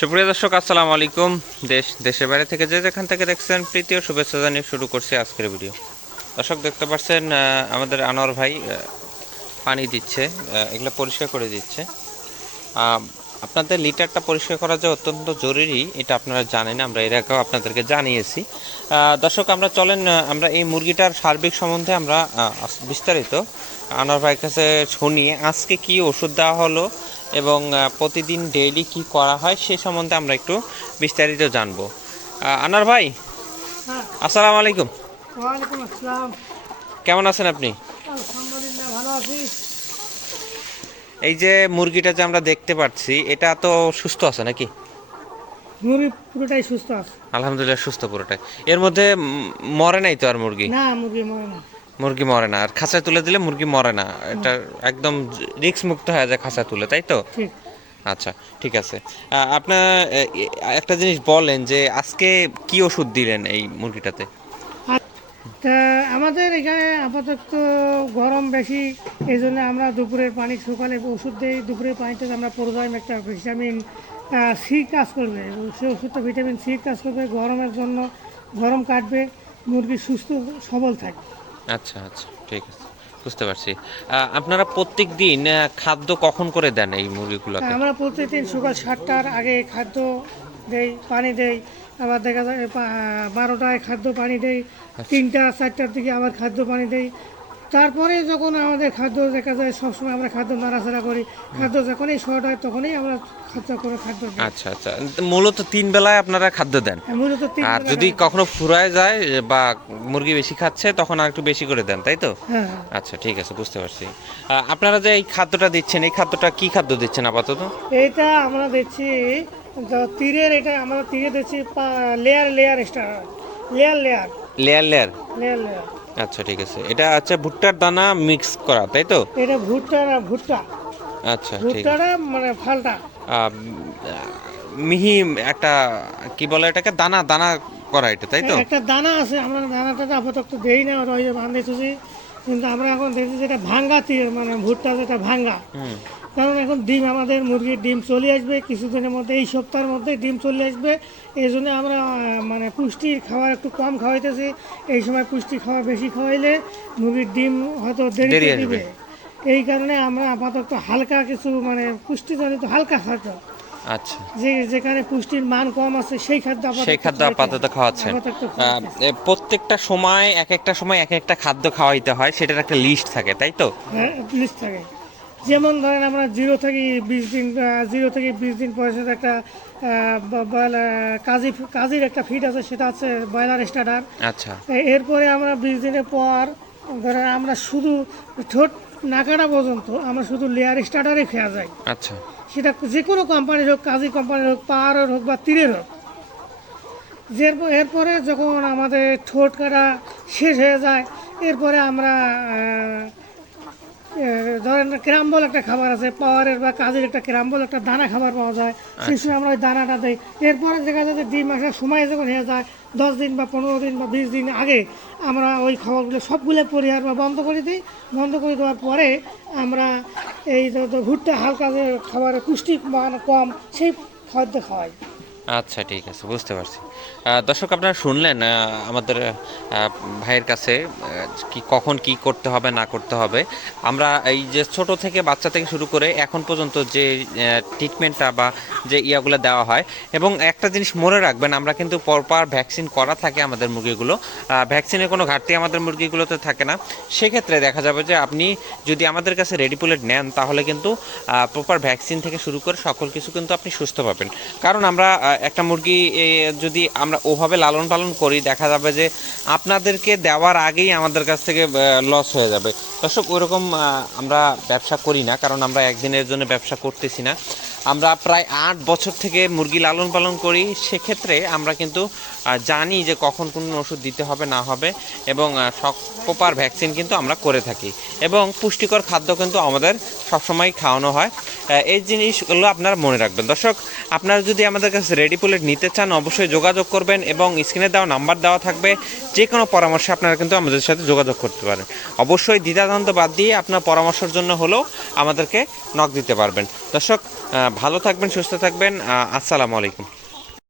সুপ্রিয় দর্শক, আসসালামু আলাইকুম। দেশের বাইরে থেকে যেখান থেকে দেখছেন, প্রীতি ও শুভেচ্ছা জানিয়ে শুরু করছি আজকের ভিডিও। দর্শক, দেখতে পাচ্ছেন আমাদের আনোয়ার ভাই পানি দিচ্ছে, এগুলো পরিষ্কার করে দিচ্ছে। আপনাদের লিটারটা পরিষ্কার করা যে অত্যন্ত জরুরি, এটা আপনারা জানেন, আমরা এর আগেও আপনাদেরকে জানিয়েছি। দর্শক, আমরা চলেন আমরা এই মুরগিটার সার্বিক সম্বন্ধে আমরা বিস্তারিত আনোয়ার ভাইয়ের কাছে শুনি। আজকে কি ওষুধ দেওয়া হলো এবং প্রতিদিন ডেইলি কি করা হয় সে সম্বন্ধে আমরা একটু বিস্তারিত জানবো। আনোয়ার ভাই, হ্যাঁ, আসসালামু আলাইকুম। ওয়ালাইকুম আসসালাম। কেমন আছেন আপনি? আলহামদুলিল্লাহ ভালো আছি। এই যে মুরগিটা যে আমরা দেখতে পাচ্ছি, এটা তো সুস্থ আছে নাকি? মুরগি পুরোটাই সুস্থ আছে। আলহামদুলিল্লাহ সুস্থ পুরোটাই। এর মধ্যে মরে নাই তো আর মুরগি? না, মুরগি মরে না। মুরগি মরে না, আর খাঁচায় তুলে দিলে মুরগি মরে না, এটা একদম রিস্ক মুক্ত হয়ে যায় খাঁচা তুলে, তাই তো? ঠিক। আচ্ছা, ঠিক আছে। আপনার একটা জিনিস বলেন যে আজকে কি ওষুধ দিলেন এই মুরগিটাতে? আর তা আমাদের এখানে আপাতত গরম বেশি, এই জন্য আমরা দুপুরের পানি সকালে ওষুধ দিই। দুপুরের পানিতে আমরা পর্যায়ে একটা ভিটামিন সি কাজ করবে, সেই ওষুধটা ভিটামিন সি কাজ করবে গরমের জন্য। গরম কাটবে, মুরগি সুস্থ সবল থাকবে। আচ্ছা আচ্ছা, ঠিক আছে, বুঝতে পারছি। আপনারা প্রত্যেক দিন খাদ্য কখন করে দেন এই মুরগিগুলোকে? আমরা প্রতিদিন সকাল 7টার আগে খাদ্য দেই, পানি দেই। আবার দেখা যায় 12টায় খাদ্য পানি দেই, 3টা 4টার দিকে আবার খাদ্য পানি দেই। তারপরে যখন আমাদের খাদ্য দেখা যায়, সবসময় আমরা খাদ্য নাড়াচাড়া করি। খাদ্য যখনই শর্ট হয় তখনই আমরা খাদ্য দিই। আচ্ছা আচ্ছা, মূলত 3 বেলায় আপনারা খাদ্য দেন? মূলত তিন আর বেলা যদি কখনো ফুরায় যায় বা মুরগি বেশি খাচ্ছে, তখন আর একটু বেশি করে দেন, তাই তো? হ্যাঁ, হ্যাঁ। আচ্ছা, ঠিক আছে, বুঝতে পারছি। আপনারা যে এই খাদ্যটা দিচ্ছেন, এই খাদ্যটা কি খাদ্য দিচ্ছেন আপাতত? এইটা আমরা দিচ্ছি তীরের, এটা আমরা তীরে দিচ্ছি layer layer star, layer layer layer layer. Layer layer. আচ্ছা, ঠিক আছে, এটা হচ্ছে ভুট্টার দানা মিক্স করা, তাই তো? এটা ভুট্টা না, ভুট্টা। আচ্ছা, ঠিক আছে। ভুট্টাটা মানে ফালটা। আহ, মিহি একটা, কি বলে এটাকে, দানা দানা করা, এটা তাই তো? একটা দানা আছে, আমরা দানাটা আপাতত দেই না, ওই যে বাঁধেছি। কিন্তু আমরা এখন দেখছি যেটা ভাঙ্গা মানে ভুট্টা যেটা ভাঙ্গা। হুম। কারণ এখন ডিম, আমাদের মুরগির ডিম চলে আসবে কিছুদিনের মধ্যে, এই সপ্তাহের মধ্যে ডিম চলে আসবে। এই জন্য আমরা মানে পুষ্টির খাবার একটু কম খাওয়াইতেছি। এই সময় পুষ্টি খাওয়া বেশি খাওয়াইলে মুরগির ডিম হয়তো দেরি দেরিতে আসবে। দিবে। এই কারণে আমরা আপাতত হালকা কিছু মানে পুষ্টিজনিত হালকা খাদ্য, আচ্ছা, যেখানে পুষ্টির মান কম আছে সেই খাদ্য সেই খাদ্য আপাতত খাওয়াচ্ছেন। খাওয়াইতেছি। প্রত্যেকটা সময় এক একটা সময় এক একটা খাদ্য খাওয়াইতে হয়, সেটার একটা লিস্ট থাকে, তাই তো? হ্যাঁ, লিস্ট থাকে। যেমন ধরেন আমরা 0 থেকে 20 দিন, 0 থেকে 20 দিন বয়সের একটা কাজীর একটা ফিড আছে, সেটা হচ্ছে ব্রয়লার স্টার্টার। আচ্ছা এরপরে আমরা 20 দিনের পর ধরেন আমরা শুধু ঠোঁট না কাটা পর্যন্ত আমরা শুধু লেয়ার স্টার্টারে খেয়া যায়। আচ্ছা সেটা যে কোনো কোম্পানির হোক, কাজী কোম্পানির হোক, পাওয়ারের হোক বা তীরের হোক। এরপরে যখন আমাদের ঠোঁট কাটা শেষ হয়ে যায়, এরপরে আমরা ধরেন ক্রাম্বল একটা খাবার আছে, পাওয়ারের বা কাজের একটা ক্রাম্বল একটা দানা খাবার পাওয়া যায়, সেই সময় আমরা ওই দানাটা দিই। এরপরে দেখা যায় যে ডিম আসার সময় যখন হয়ে যায়, 10 দিন বা 15 দিন বা 20 দিন আগে আমরা ওই খাবারগুলো সবগুলো পরিহার বা বন্ধ করে দিই। বন্ধ করে দেওয়ার পরে আমরা এই ভুট্টা হালকা যে খাবারের পুষ্টি মান কম, সেই খাদ্য খাওয়াই। আচ্ছা, ঠিক আছে, বুঝতে পারছি। দর্শক, আপনারা শুনলেন আমাদের ভাইয়ের কাছে কি কখন কি করতে হবে না করতে হবে। আমরা এই যে ছোট থেকে বাচ্চা থেকে শুরু করে এখন পর্যন্ত যে ট্রিটমেন্টটা বা যে ইয়াগুলো দেওয়া হয়, এবং একটা জিনিস মনে রাখবেন, আমরা কিন্তু পরপর ভ্যাকসিন করা থাকে আমাদের মুরগিগুলো। ভ্যাকসিনের কোনো ঘাটতি আমাদের মুরগিগুলোতে থাকে না। সেক্ষেত্রে দেখা যাবে যে আপনি যদি আমাদের কাছে রেডিপুলেট নেন, তাহলে কিন্তু প্রপার ভ্যাকসিন থেকে শুরু করে সকল কিছু কিন্তু আপনি সুস্থ পাবেন। কারণ আমরা একটা মুরগি যদি আমরা ওভাবে লালন পালন করি, দেখা যাবে যে আপনাদেরকে দেওয়ার আগেই আমাদের কাছ থেকে লস হয়ে যাবে। দর্শক, ওইরকম আমরা ব্যবসা করি না, কারণ আমরা একদিনের জন্য ব্যবসা করতেছি না। আমরা প্রায় 8 বছর থেকে মুরগি লালন পালন করি। সেক্ষেত্রে আমরা কিন্তু জানি যে কখন কোন ওষুধ দিতে হবে না হবে, এবং প্রপার ভ্যাকসিন কিন্তু আমরা করে থাকি, এবং পুষ্টিকর খাদ্য কিন্তু আমাদের সবসময় খাওয়ানো হয়। এই জিনিসগুলো আপনারা মনে রাখবেন। দর্শক, আপনারা যদি আমাদের কাছে রেডি পুলেট নিতে চান অবশ্যই যোগাযোগ করবেন, এবং স্ক্রিনে দেওয়া নাম্বার দেওয়া থাকবে, যে কোনো পরামর্শে আপনারা কিন্তু আমাদের সাথে যোগাযোগ করতে পারেন। অবশ্যই দ্বিধাদ্বন্দ্ব বাদ দিয়ে আপনার পরামর্শের জন্য হলেও আমাদেরকে নক দিতে পারবেন। দর্শক, ভালো থাকবেন, সুস্থ থাকবেন, আসসালামু আলাইকুম।